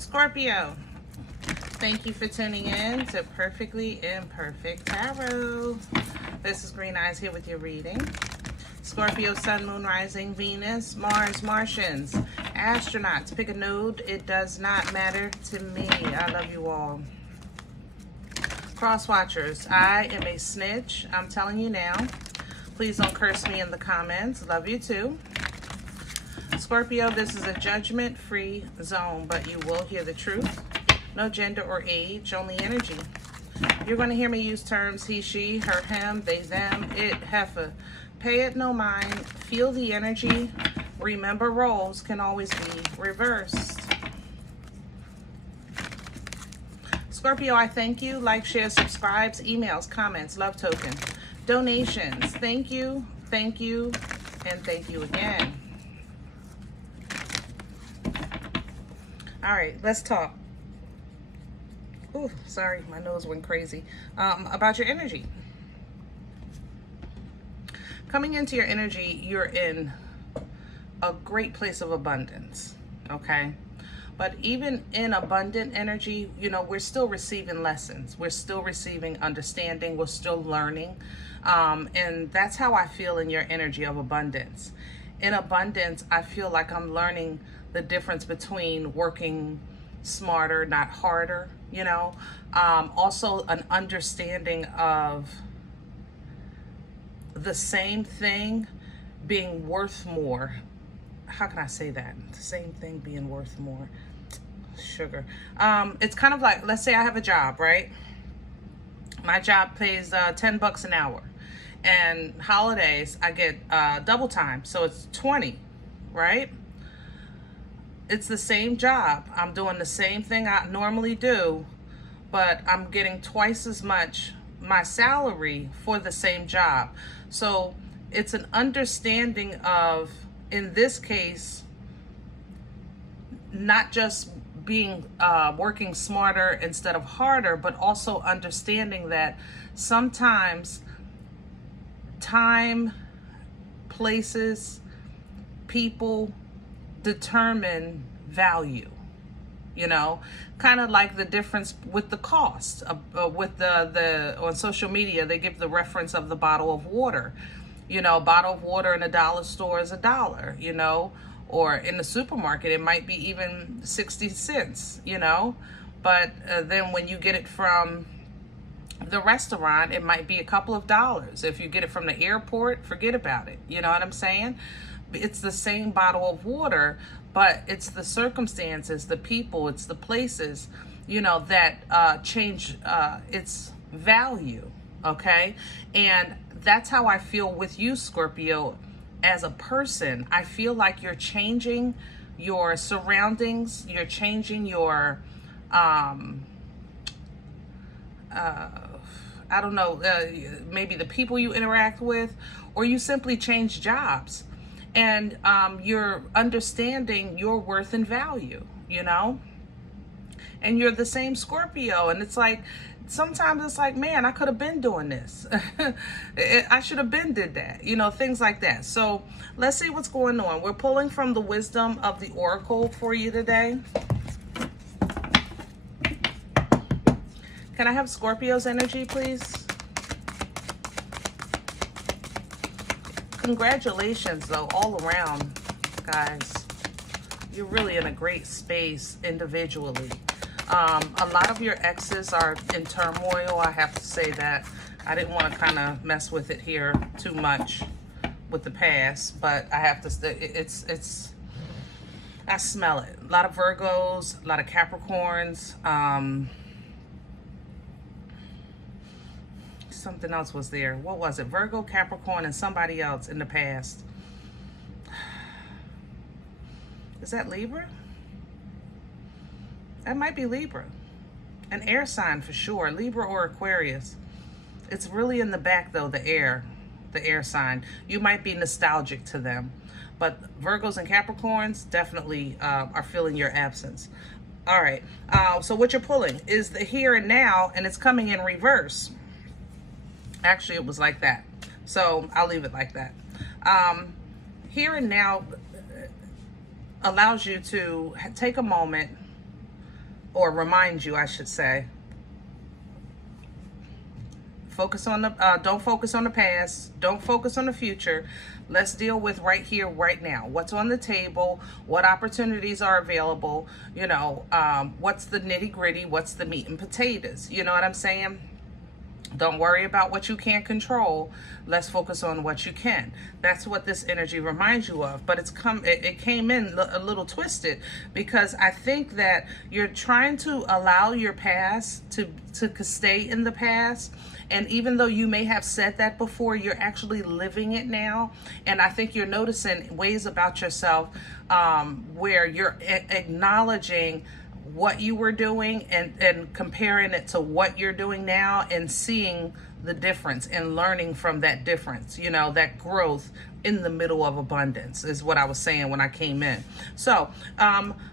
Scorpio, thank you for tuning in to Perfectly Imperfect Tarot. This is Green Eyes here with your reading. Scorpio, Sun, Moon, Rising, Venus, Mars, Martians, astronauts. Pick a node. It does not matter to me. I love you all. Cross watchers, I am a snitch. I'm telling you now. Please don't curse me in the comments. Love you too. Scorpio, this is a judgment-free zone, but you will hear the truth. No gender or age, only energy. You're going to hear me use terms he, she, her, him, they, them, it, heifer. Pay it no mind. Feel the energy. Remember, roles can always be reversed. Scorpio, I thank you. Like, share, subscribes, emails, comments, love token, donations. Thank you, and thank you again. All right, let's talk. Ooh, sorry, my nose went crazy. About your energy. Coming into your energy, you're in a great place of abundance, okay? But even in abundant energy, you know, we're still receiving lessons. We're still receiving understanding. We're still learning. And that's how I feel in your energy of abundance. In abundance, I feel like I'm learning the difference between working smarter, not harder, you know? Also an understanding of the same thing being worth more. How can I say that? The same thing being worth more. Sugar. It's kind of like, let's say I have a job, right? My job pays $10 an hour. And holidays, I get double time. So it's 20, right? It's the same job. I'm doing the same thing I normally do, but I'm getting twice as much my salary for the same job. So it's an understanding of, in this case, not just being working smarter instead of harder, but also understanding that sometimes time, places, people determine value. You know, kind of like the difference with the cost with the on social media, they give the reference of the bottle of water. You know, a bottle of water in a dollar store is $1, you know, or in the supermarket, it might be even 60 cents, you know, but then when you get it from the restaurant, it might be a couple of dollars. If you get it from the airport, forget about it. You know what I'm saying? It's the same bottle of water, but it's the circumstances, the people, it's the places, you know, that change its value, okay? And that's how I feel with you, Scorpio, as a person. I feel like you're changing your surroundings, you're changing your, I don't know, maybe the people you interact with, or you simply change jobs. And you're understanding your worth and value, you know? And you're the same Scorpio. And it's like, sometimes it's like, man, I could have been doing this. I should have been did that, you know, things like that. So let's see what's going on. We're pulling from the wisdom of the Oracle for you today. Can I have Scorpio's energy, please? Congratulations, though, all around, guys. You're really in a great space individually. A lot of your exes are in turmoil. I have to say that. I didn't want to kind of mess with it here too much with the past, but I have to, it's, I smell it. A lot of Virgos, a lot of Capricorns. Something else was there. What was it? Virgo, Capricorn, and somebody else in the past. Is that Libra? That might be Libra. An air sign for sure. Libra or Aquarius. It's really in the back though, the air sign. You might be nostalgic to them. But Virgos and Capricorns definitely are feeling your absence. All right. So what you're pulling is the here and now, and it's coming in reverse. Actually, it was like that. So I'll leave it like that. Here and now allows you to take a moment or remind you, I should say. Focus on the, don't focus on the past. Don't focus on the future. Let's deal with right here, right now. What's on the table? What opportunities are available? You know, what's the nitty gritty? What's the meat and potatoes? You know what I'm saying? Don't worry about what you can't control. Let's focus on what you can. That's what this energy reminds you of. But it came in a little twisted, because I think that you're trying to allow your past to stay in the past. And even though you may have said that before, you're actually living it now. And I think you're noticing ways about yourself where you're acknowledging what you were doing and comparing it to what you're doing now, and seeing the difference and learning from that difference, you know, that growth in the middle of abundance is what I was saying when I came in. So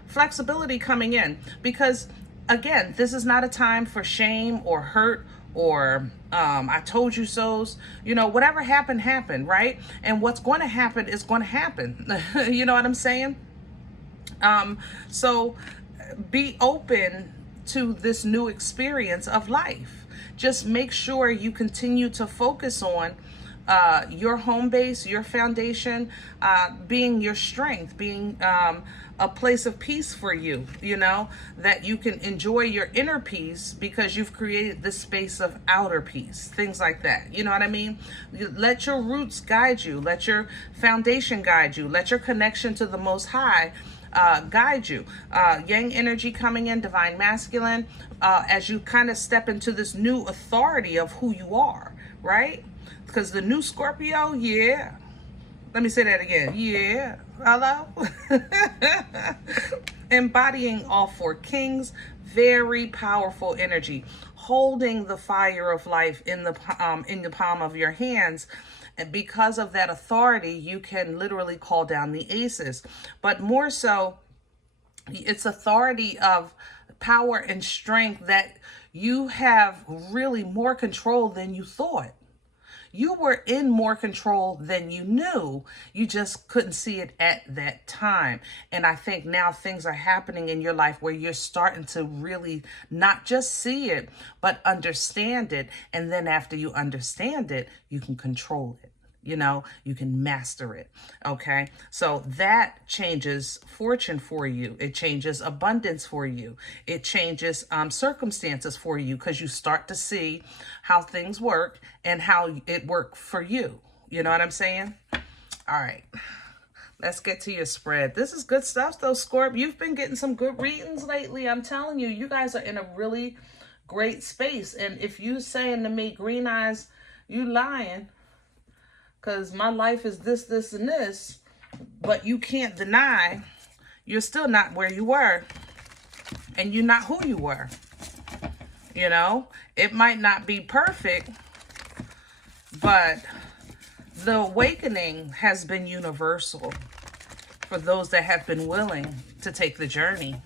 flexibility coming in, because again, this is not a time for shame or hurt or I told you so's. You know, whatever happened, right? And what's going to happen is going to happen. You know what I'm saying? So be open to this new experience of life. Just make sure you continue to focus on your home base, your foundation, being your strength, being a place of peace for you, you know, that you can enjoy your inner peace because you've created this space of outer peace, things like that. You know what I mean? Let your roots guide you. Let your foundation guide you. Let your connection to the Most High guide you. Yang energy coming in, divine masculine, as you kind of step into this new authority of who you are, right? Because the new Scorpio, yeah. Let me say that again. Yeah. Hello? Embodying all four kings, very powerful energy, holding the fire of life in the palm of your hands. And because of that authority, you can literally call down the aces. But more so, it's authority of power and strength that you have really more control than you thought. You were in more control than you knew. You just couldn't see it at that time. And I think now things are happening in your life where you're starting to really not just see it, but understand it. And then after you understand it, you can control it. You know, you can master it. Okay. So that changes fortune for you. It changes abundance for you. It changes circumstances for you, because you start to see how things work and how it worked for you. You know what I'm saying? All right. Let's get to your spread. This is good stuff though, Scorp. You've been getting some good readings lately. I'm telling you, you guys are in a really great space. And if you saying to me, green eyes, you lying, because my life is this, this, and this, but you can't deny you're still not where you were, and you're not who you were. You know, it might not be perfect, but the awakening has been universal for those that have been willing to take the journey.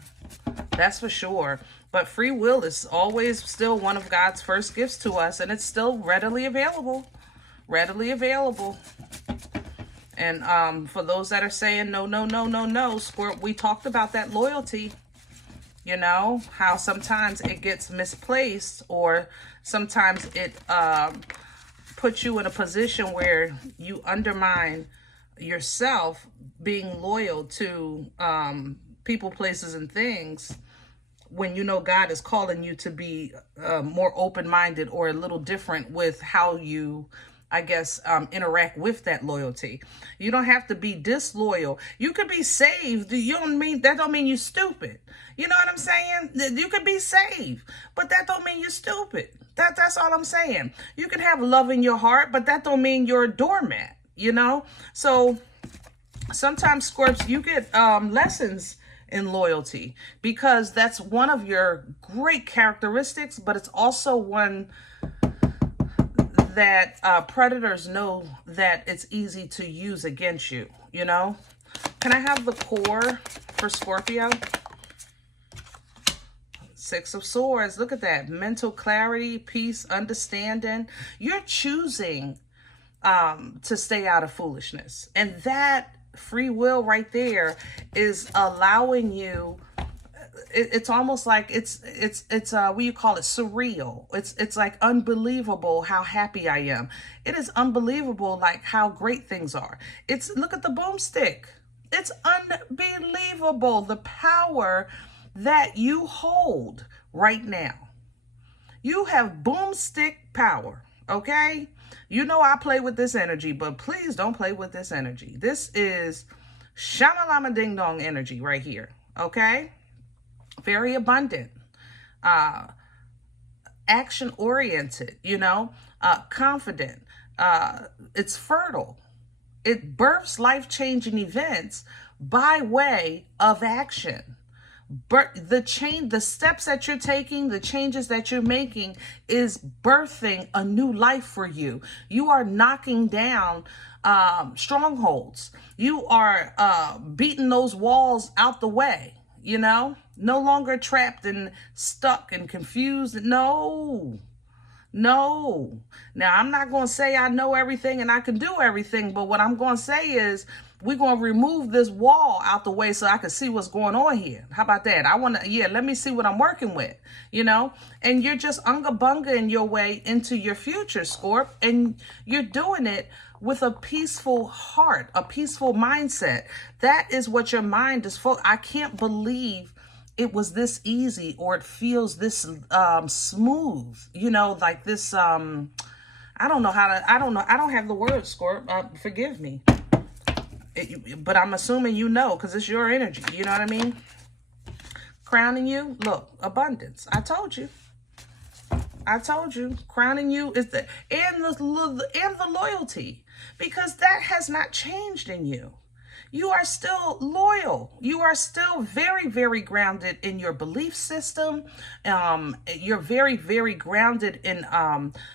That's for sure. But free will is always still one of God's first gifts to us, and it's still readily available. And for those that are saying no, Squirt, we talked about that loyalty. You know, how sometimes it gets misplaced, or sometimes it puts you in a position where you undermine yourself being loyal to people, places, and things, when you know God is calling you to be more open-minded or a little different with how you, I guess, interact with that loyalty. You don't have to be disloyal. You could be saved. That don't mean you're stupid. You know what I'm saying? You could be saved, but that don't mean you're stupid. That's all I'm saying. You can have love in your heart, but that don't mean you're a doormat, you know? So sometimes, Scorps, you get lessons in loyalty, because that's one of your great characteristics, but it's also one that predators know that it's easy to use against you, you know? Can I have the core for Scorpio? Six of Swords. Look at that. Mental clarity, peace, understanding. You're choosing to stay out of foolishness. And that free will right there is allowing you, it's almost like it's what you call it, surreal. It's like unbelievable how happy I am. It is unbelievable like how great things are. Look at the boomstick. It's unbelievable the power that you hold right now. You have boomstick power, okay? You know I play with this energy, but please don't play with this energy. This is shamalama ding dong energy right here, okay? Very abundant, action oriented, confident. It's fertile. It births life-changing events by way of action. But the steps that you're taking, the changes that you're making is birthing a new life for you. You are knocking down strongholds. You are beating those walls out the way, no longer trapped and stuck and confused. No. Now, I'm not going to say I know everything and I can do everything, but what I'm going to say is we're going to remove this wall out the way so I can see what's going on here. How about that? Let me see what I'm working with, and you're just unga-bunga-ing your way into your future, Scorp, and you're doing it with a peaceful heart, a peaceful mindset. That is what your mind is for. I can't believe it was this easy, or it feels this smooth, like this, I don't know. I don't have the words, Scorp. Forgive me. But I'm assuming because it's your energy. You know what I mean? Crowning you, look, abundance. I told you. Crowning you is the loyalty, because that has not changed in you. You are still loyal. You are still very, very grounded in your belief system. You're very, very grounded in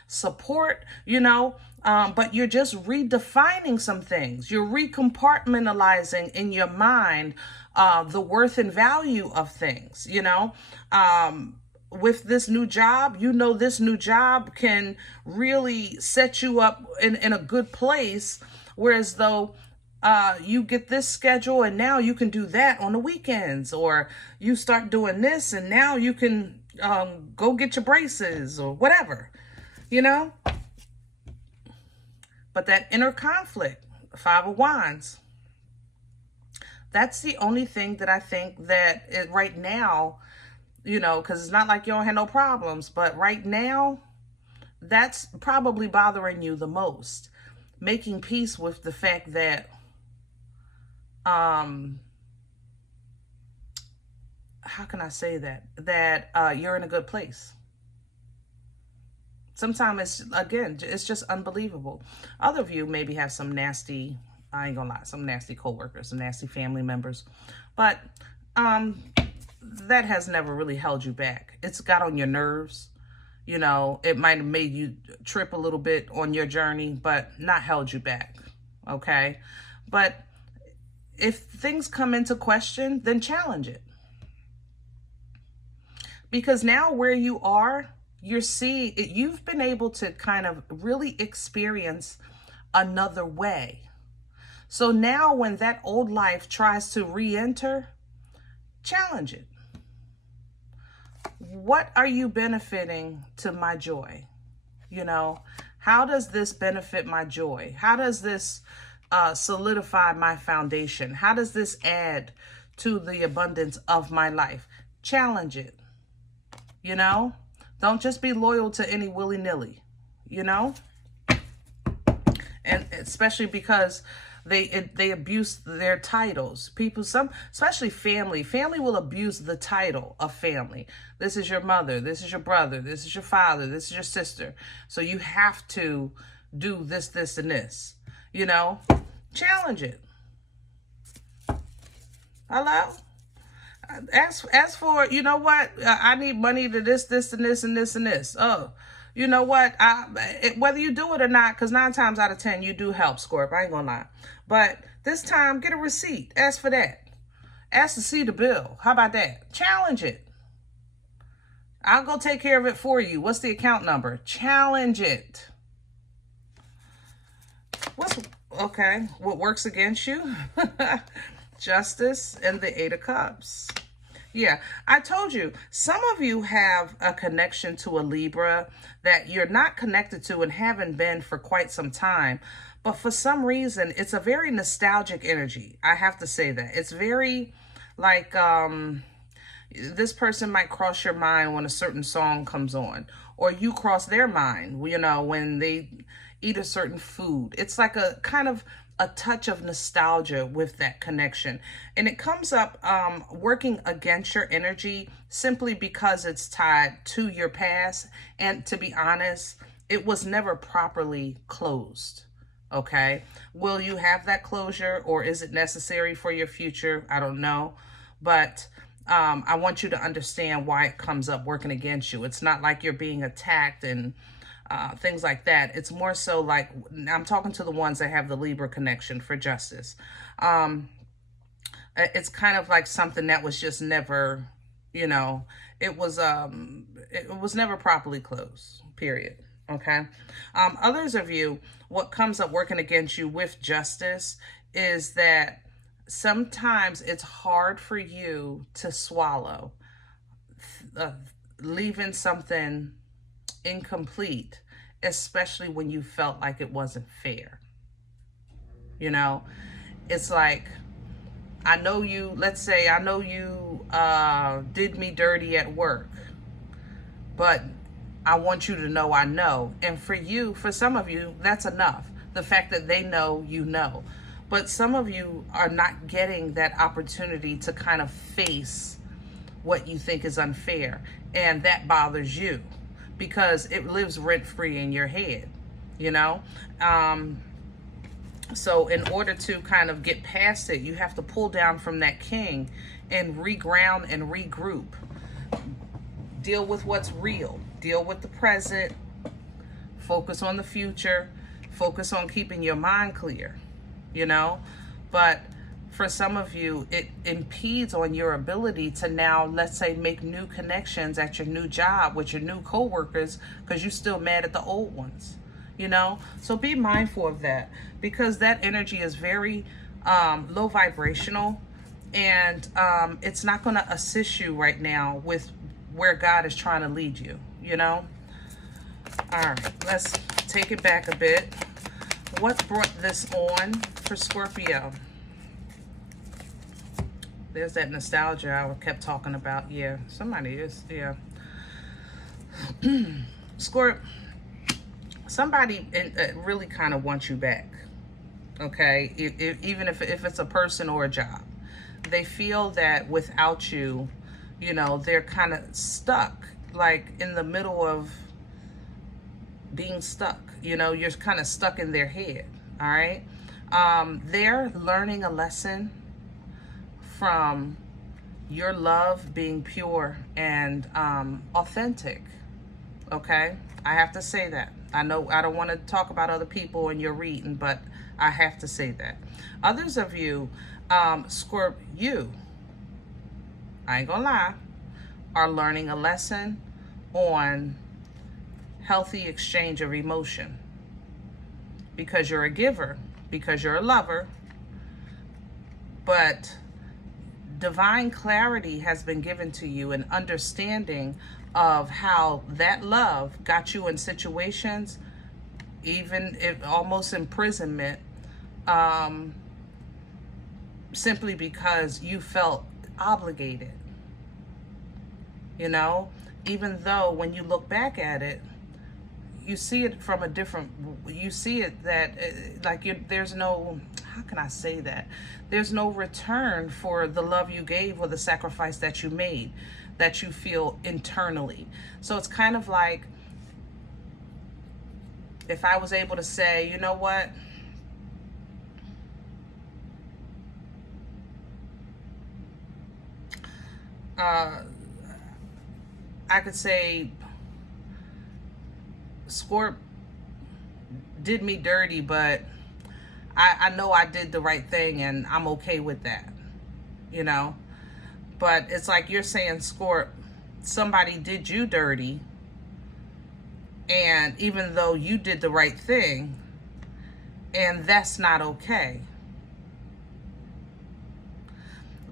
support, but you're just redefining some things. You're recompartmentalizing in your mind the worth and value of things, with this new job, this new job can really set you up in a good place, whereas though you get this schedule and now you can do that on the weekends, or you start doing this and now you can go get your braces or whatever, But that inner conflict, Five of Wands, that's the only thing that I think that right now, because it's not like you don't have no problems, but right now, that's probably bothering you the most. Making peace with the fact that how can I say that you're in a good place. Sometimes it's just unbelievable. Other of you maybe have some nasty, I ain't gonna lie, some nasty coworkers, some nasty family members, but that has never really held you back. It's got on your nerves. It might have made you trip a little bit on your journey, but not held you back. Okay. But if things come into question, then challenge it. Because now where you are, you've been able to kind of really experience another way. So now when that old life tries to re-enter, challenge it. What are you benefiting to my joy? How does this benefit my joy? How does this solidify my foundation? How does this add to the abundance of my life? Challenge it. Don't just be loyal to any willy-nilly, and especially because they abuse their titles. People, especially family will abuse the title of family. This is your mother, this is your brother, this is your father, this is your sister, so you have to do this, this, and this. Challenge it. Hello? Ask for, what? I need money to this, and this, and this, and this. Oh, you know what? Whether you do it or not, because 9 times out of 10, you do help, Scorp. I ain't gonna lie. But this time, get a receipt. Ask for that. Ask to see the bill. How about that? Challenge it. I'll go take care of it for you. What's the account number? Challenge it. Okay? What works against you? Justice and the 8 of Cups. Yeah, I told you, some of you have a connection to a Libra that you're not connected to and haven't been for quite some time. But for some reason, it's a very nostalgic energy. I have to say that. It's very like, this person might cross your mind when a certain song comes on, or you cross their mind, you know, when they eat a certain food. It's like a kind of a touch of nostalgia with that connection. And it comes up working against your energy simply because it's tied to your past. And to be honest, it was never properly closed. Okay. Will you have that closure, or is it necessary for your future? I don't know. But I want you to understand why it comes up working against you. It's not like you're being attacked and things like that. It's more so like, I'm talking to the ones that have the Libra connection for justice. It's kind of like something that was just never, you know, it was never properly closed, period. Okay. Others of you, what comes up working against you with justice is that sometimes it's hard for you to swallow leaving something incomplete, especially when you felt like it wasn't fair. You know, it's like, I know you, let's say, I know you did me dirty at work, but I want you to know I know. And for you, for some of you, that's enough. The fact that they know you know. But some of you are not getting that opportunity to kind of face what you think is unfair. And that bothers you because it lives rent-free in your head, you know? So in order to kind of get past it, you have to pull down from that king and reground and regroup. Deal with what's real. Deal with the present. Focus on the future. Focus on keeping your mind clear, you know? But for some of you, it impedes on your ability to now, let's say, make new connections at your new job with your new coworkers because you're still mad at the old ones, you know? So be mindful of that, because that energy is very low vibrational, and it's not going to assist you right now with where God is trying to lead you, you know? All right, let's take it back a bit. What brought this on for Scorpio? There's that nostalgia I kept talking about. Yeah, somebody is, yeah. Scorp, somebody really kind of wants you back, okay? Even if it's a person or a job. They feel that without you, you know, they're kind of stuck, like in the middle of being stuck. You know, you're kind of stuck in their head, all right? They're learning a lesson from your love being pure and authentic, okay? I have to say that. I know I don't want to talk about other people in your reading, but I have to say that. Others of you, Scorpio, I ain't gonna lie, are learning a lesson on healthy exchange of emotion, because you're a giver, because you're a lover, but divine clarity has been given to you, an understanding of how that love got you in situations, even if almost imprisonment, simply because you felt obligated, you know, even though when you look back at it, you see it from a different, you see it that there's no, how can I say that? There's no return for the love you gave or the sacrifice that you made, that you feel internally. So it's kind of like, if I was able to say, you know what? I could say, Scorp did me dirty, but I know I did the right thing and I'm okay with that, you know? But it's like you're saying, Scorp, somebody did you dirty, and even though you did the right thing, and that's not okay.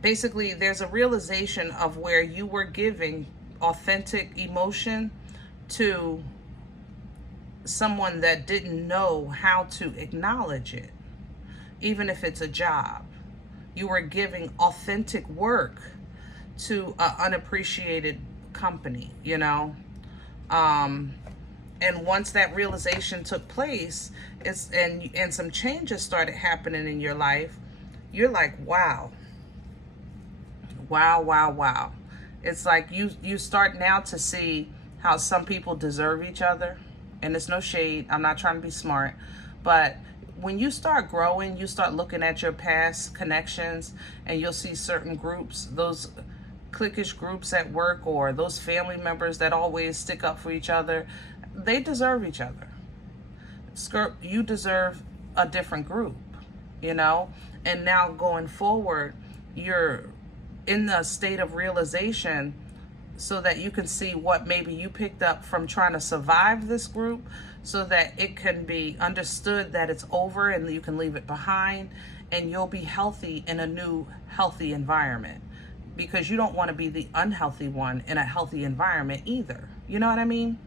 basically there's a realization of where you were giving authentic emotion to someone that didn't know how to acknowledge it, even if it's a job. You were giving authentic work to an unappreciated company, you know? And once that realization took place, and some changes started happening in your life, you're like, wow. Wow, wow, wow. It's like you start now to see how some people deserve each other. And it's no shade. I'm not trying to be smart. But when you start growing, you start looking at your past connections, and you'll see certain groups, those cliquish groups at work, or those family members that always stick up for each other. They deserve each other. You deserve a different group, you know? And now going forward, you're in a state of realization so that you can see what maybe you picked up from trying to survive this group, so that it can be understood that it's over and you can leave it behind, and you'll be healthy in a new healthy environment, because you don't want to be the unhealthy one in a healthy environment either. You know what I mean?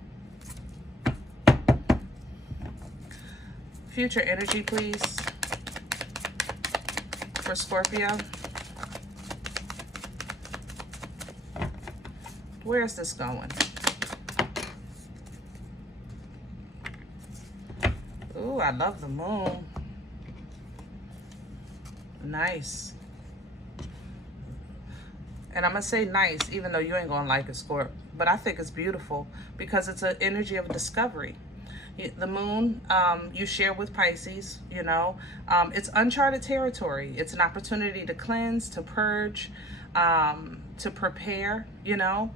Future energy, please, for Scorpio. Where is this going? Ooh, I love the moon. Nice. And I'm going to say nice, even though you ain't going to like it, Scorp. But I think it's beautiful because it's an energy of discovery. The moon, you share with Pisces, you know. It's uncharted territory. It's an opportunity to cleanse, to purge, to prepare, you know.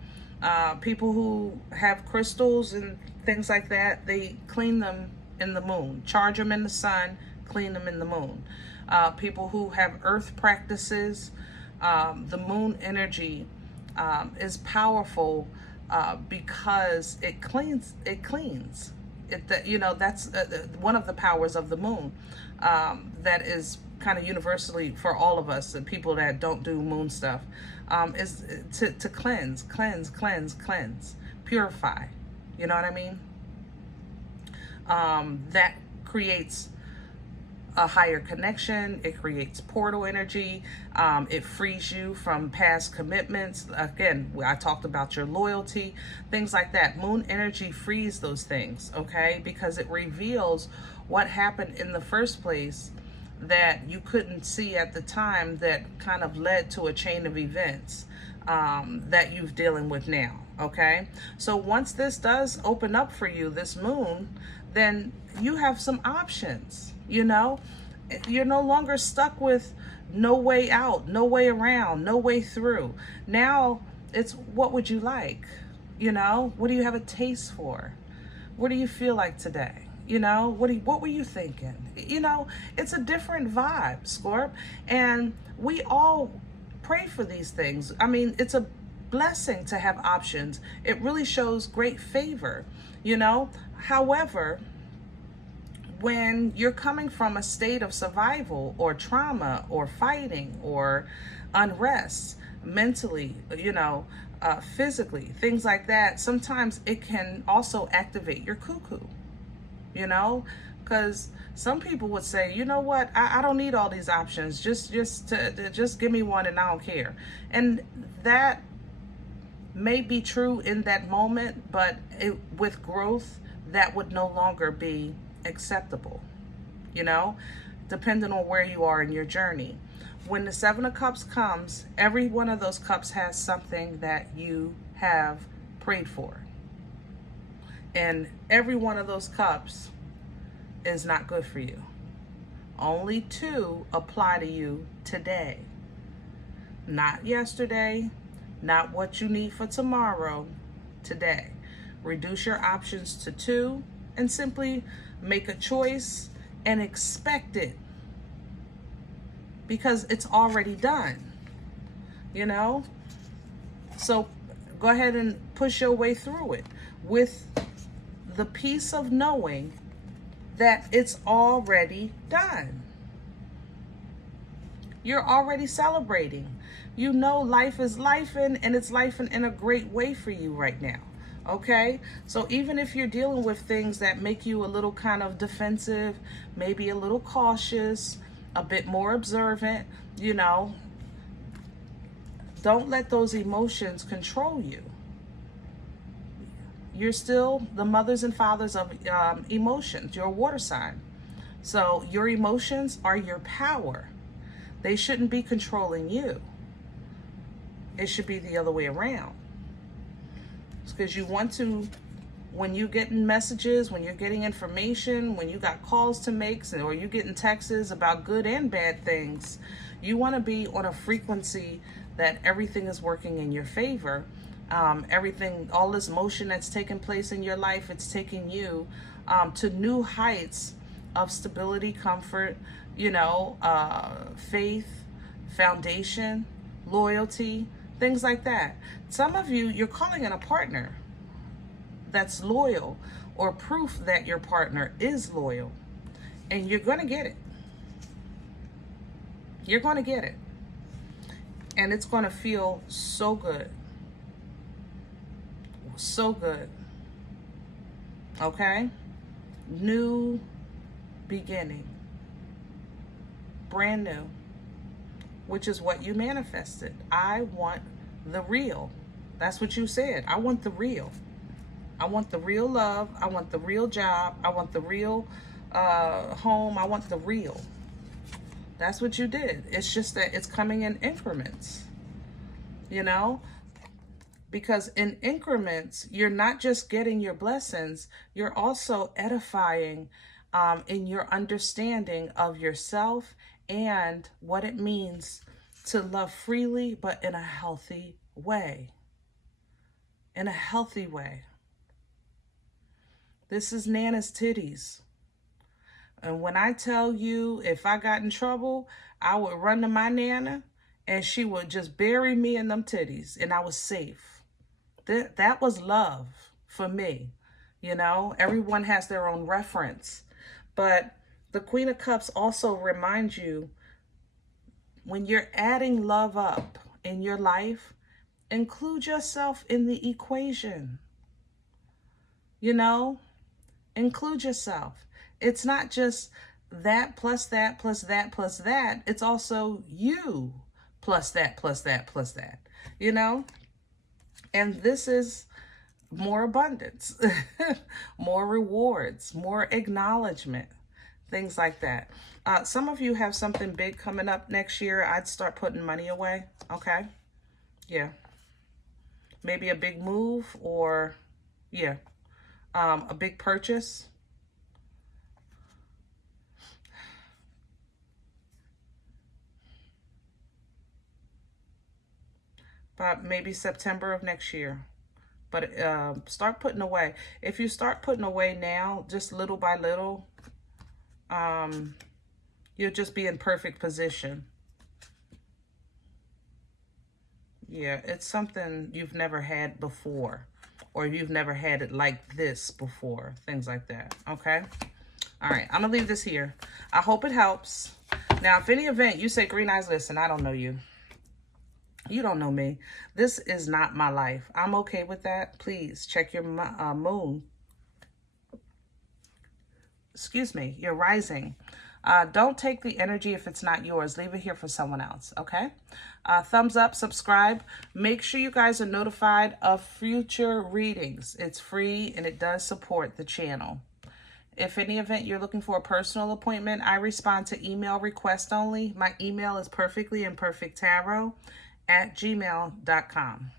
People who have crystals and things like that, they clean them in the moon. Charge them in the sun, clean them in the moon. People who have earth practices, the moon energy is powerful because it cleans. You know, that's one of the powers of the moon that is kind of universally for all of us, and people that don't do moon stuff, is to cleanse, purify. You know what I mean? That creates a higher connection. It creates portal energy. It frees you from past commitments. Again, I talked about your loyalty, things like that. Moon energy frees those things, okay? Because it reveals what happened in the first place that you couldn't see at the time, that kind of led to a chain of events that you're dealing with now, okay? So once this does open up for you, this moon, then you have some options, you know? You're no longer stuck with no way out, no way around, no way through. Now it's, what would you like? You know, what do you have a taste for? What do you feel like today? You know, what were you thinking? You know, it's a different vibe, Scorp. And we all pray for these things. I mean, it's a blessing to have options. It really shows great favor, you know. However, when you're coming from a state of survival or trauma or fighting or unrest, mentally, you know, physically, things like that, sometimes it can also activate your cuckoo, you know, because some people would say, you know what, I don't need all these options. Just give me one and I don't care. And that may be true in that moment, but with growth, that would no longer be acceptable, you know, depending on where you are in your journey. When the Seven of Cups comes, every one of those cups has something that you have prayed for. And every one of those cups is not good for you. Only two apply to you today. Not yesterday, not what you need for tomorrow, today. Reduce your options to two and simply make a choice and expect it, because it's already done, you know? So go ahead and push your way through it with the peace of knowing that it's already done. You're already celebrating you know life is lifing, and it's lifing in a great way for you right now. Okay, so even if you're dealing with things that make you a little kind of defensive, maybe a little cautious, a bit more observant, you know, don't let those emotions control you. You're still the mothers and fathers of emotions. You're a water sign. So your emotions are your power. They shouldn't be controlling you. It should be the other way around. Because you want to, when you're getting messages, when you're getting information, when you got calls to make, or you're getting texts about good and bad things, you want to be on a frequency that everything is working in your favor. Everything, all this motion that's taking place in your life, it's taking you to new heights of stability, comfort, you know, faith, foundation, loyalty, things like that. Some of you, you're calling in a partner that's loyal, or proof that your partner is loyal, and you're going to get it. You're going to get it. And it's going to feel so good. So good. Okay? New beginning. Brand new. Which is what you manifested. I want the real. That's what you said. I want the real. I want the real love. I want the real job. I want the real home. I want the real. That's what you did. It's just that it's coming in increments. You know? Because in increments, you're not just getting your blessings, you're also edifying in your understanding of yourself and what it means to love freely, but in a healthy way. In a healthy way. This is Nana's titties. And when I tell you, if I got in trouble, I would run to my Nana and she would just bury me in them titties and I was safe. That was love for me. You know, everyone has their own reference. But the Queen of Cups also reminds you, when you're adding love up in your life, include yourself in the equation. You know, include yourself. It's not just that plus that plus that plus that. It's also you plus that plus that plus that. You know? And this is more abundance, more rewards, more acknowledgement, things like that. Some of you have something big coming up next year. I'd start putting money away, okay? Yeah. Maybe a big move, or, yeah, a big purchase. But maybe September of next year. But start putting away. If you start putting away now, just little by little, you'll just be in perfect position. Yeah, it's something you've never had before, or you've never had it like this before, things like that, okay? All right, I'm gonna leave this here. I hope it helps. Now, if any event you say, Green Eyes, listen, I don't know you. You don't know me. This is not my life. I'm okay with that. Please check your moon. Excuse me, your rising. Don't take the energy if it's not yours. Leave it here for someone else, okay? Thumbs up, subscribe. Make sure you guys are notified of future readings. It's free and it does support the channel. If any event you're looking for a personal appointment, I respond to email request only. My email is perfectlyimperfecttarot@gmail.com.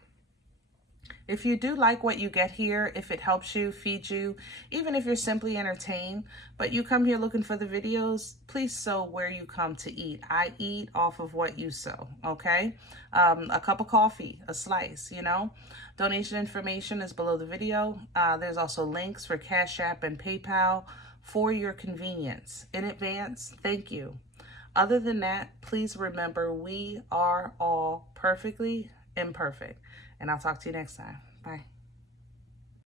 If you do like what you get here, if it helps you, feeds you, even if you're simply entertained, but you come here looking for the videos, please sow where you come to eat. I eat off of what you sow, okay? A cup of coffee, a slice, you know? Donation information is below the video. There's also links for CashApp and PayPal for your convenience. In advance, thank you. Other than that, please remember we are all perfectly imperfect. And I'll talk to you next time.